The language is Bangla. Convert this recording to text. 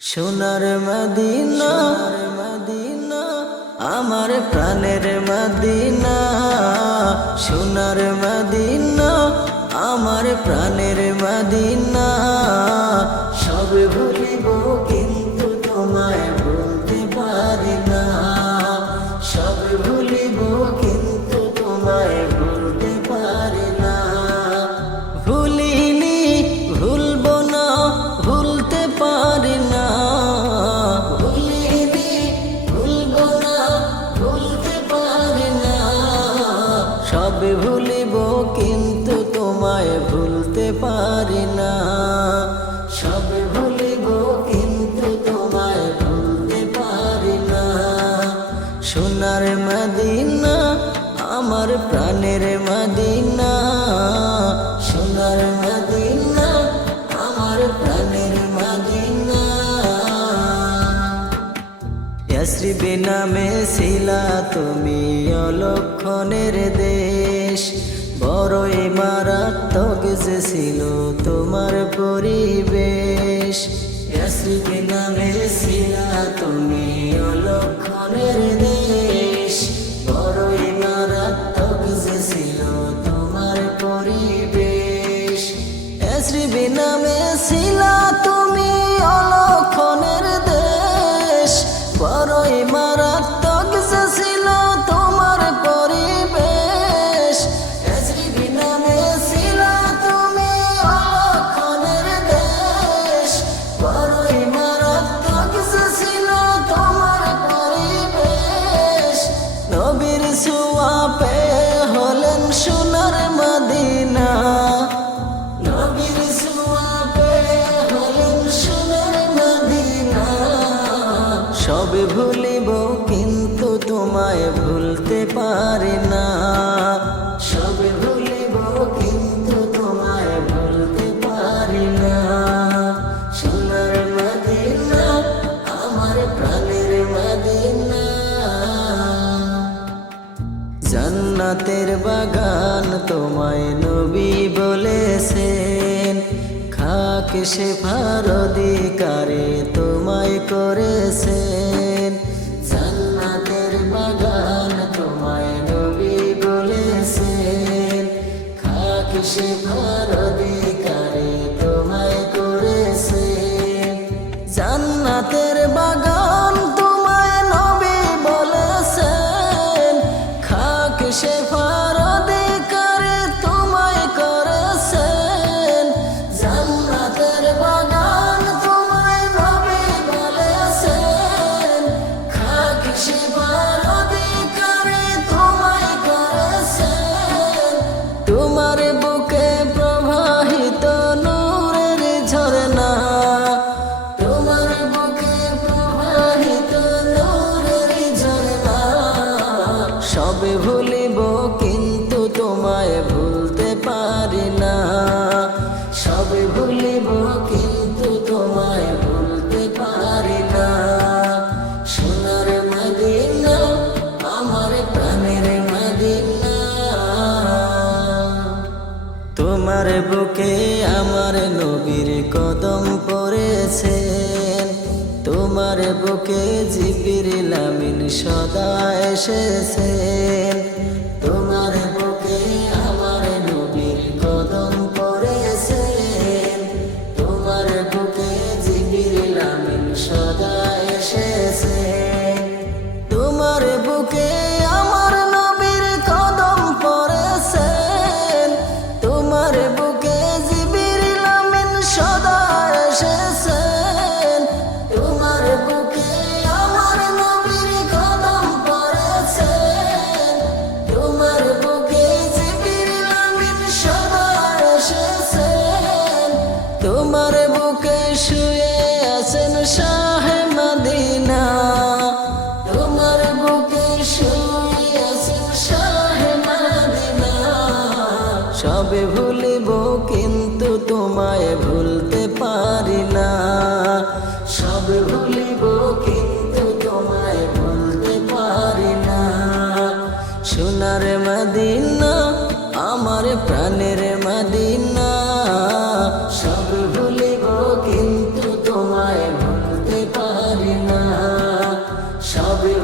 সোনার মদিনা আমার প্রাণের মদিনা, সোনার মদিনা আমার প্রাণের মদিনা। সব ভুলিব কিন্তু তোমায় ভুলতে পারি না, সব ভুলিব কিন্তু তোমায় ভুলতে পারি না। ভুলিনি ভুলব না, ভুলতে পারি না, ভুলিনি ভুলব না, ভুলতে পারি না। সব ভুলিব কিন্তু তোমায় ভুলতে পারি না, সব ভুলিব কিন্তু তোমায় ভুলতে পারি না। সোনার মদিনা আমার প্রাণের মদিনা, সোনার মদিনা আমার প্রাণের মদিনা। ইয়াসরিব নামে ছিলা তুমি অলক্ষণের দেশ, বড়ই মারাত্মক যে ছিল তোমার পরিবেশ। ইয়াসরিব নামে ছিলা তুমি অলক্ষণের দেশ, বড়ই মারাত্মক যে ছিল তোমার পরিবেশ। ইয়াসরিব নামে ছিলা তুমি অলক্ষণের দেশ, বড়ই মারাত্মক যে ছিল তোমার পরিবেশ। ইয়াসরিব নামে ছিলা তুমি অলক্ষণের দেশ, বড়ই মারাত্মক যে ছিল তোমার পরিবেশ। নবীর ছোঁয়া পেয়ে হলেন সোনার মদিনা, নবীর ছোঁয়া পেয়ে হলেন সোনার মদিনা। সব ভুলিব কিন্তু তোমায় ভুলতে পারি না, সব ভুলিব কিন্তু তোমায় ভুলতে পারি না। সোনার মদিনা আমার প্রাণের মদিনা। জান্নাতের বাগান তোমায় নবী বলেছেন, খাক শেফার অধিকারে তোমায় করেছেন। জান্নাতের বাগান তোমায় নবী বলেছেন, খাক শেফার অধিকারে তোমায় করেছেন। জান্নাতের বাগান তোমায় নবী বলেছেন, খাক শেফার অধিকারে তোমায় করেছেন। জান্নাতের বাগান তোমায় নবী বলেছেন, খাক শেফার অধিকারে তোমায় করেছেন। তোমার বুকে প্রবাহিত নূরের ঝরনা, তোমার বুকে প্রবাহিত নূরের ঝরনা। সব ভুলিব কিন্তু তোমায় ভুলতে পারি না, সব ভুলিব কিন্তু তোমায় ভুলতে পারি না। সোনার মদিনা আমার প্রাণের মদিনা। তোমার বুকে আমার নবীর কদম পড়েছেন, তোমার বুকে জিবরিল আমিন সদা এসেছেন। তোমার বুকে আমার নবীর কদম পড়েছেন, তোমার বুকে জিবরিল আমিন সদা এসেছেন। তোমার বুকে আমার নবীর কদম পড়েছেন, তোমার বুকে জিবরিল আমিন সদা এসেছেন। তোমার বুকে আমার নবীর কদম পড়েছেন, তোমার বুকে জিবরিল আমিন সদা এসেছেন। তোমার বুকে শুয়ে আছেন শাহে ভুলতে পারি না, সবে